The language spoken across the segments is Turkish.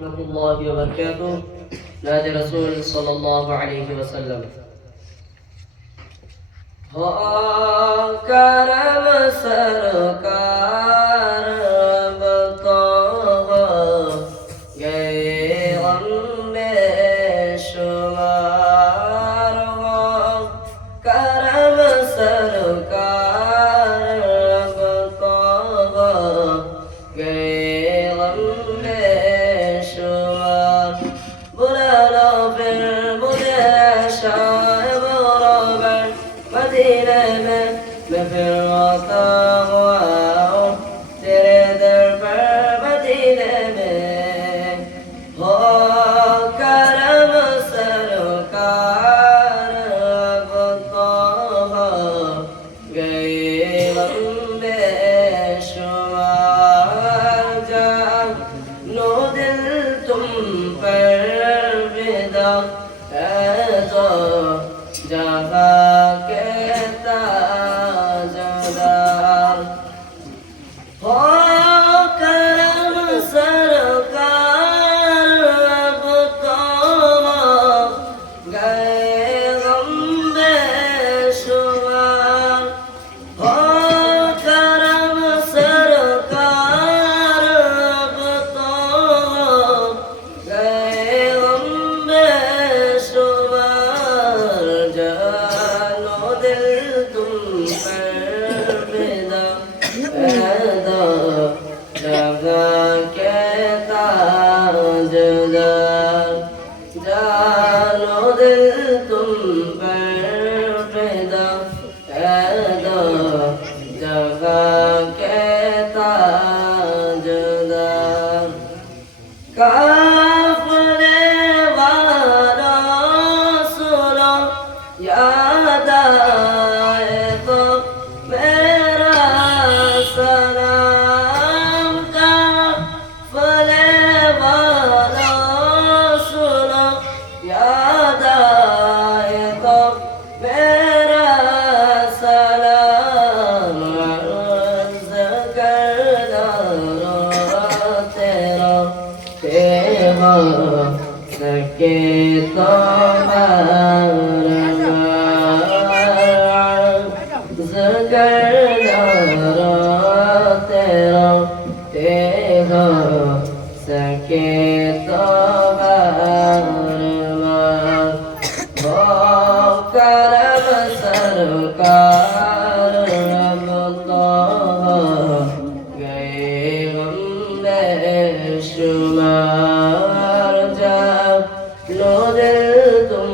ورحمة الله وبركاته. نادي رسول صلى الله عليه وسلم. هو كرم سركار بطه beraber Bu deşa beraber Medine'de ve Ferhat'a যা। जानो दिल तुम पर पैदा पैदा जगह के ताजदा का हो सके तो नूरे तुम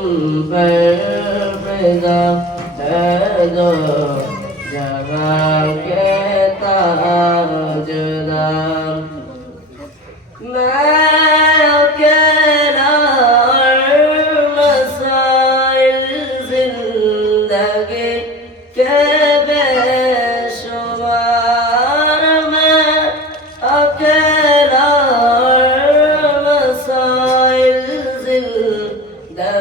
पर पैदा है जो जगा के ताजदार मैं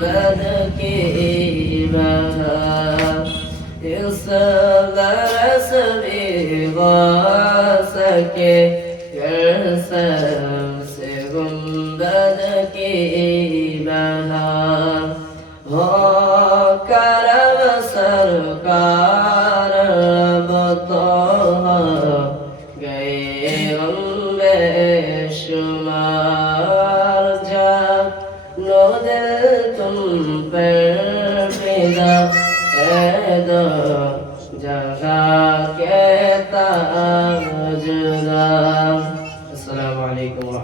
bana kira İnsanlara sabığa sake Görsem segunda da kira O karam sarkar bataha Gaye দো এ দো জাগাকে তাজ আসসালামু আলাইকুম ওয়া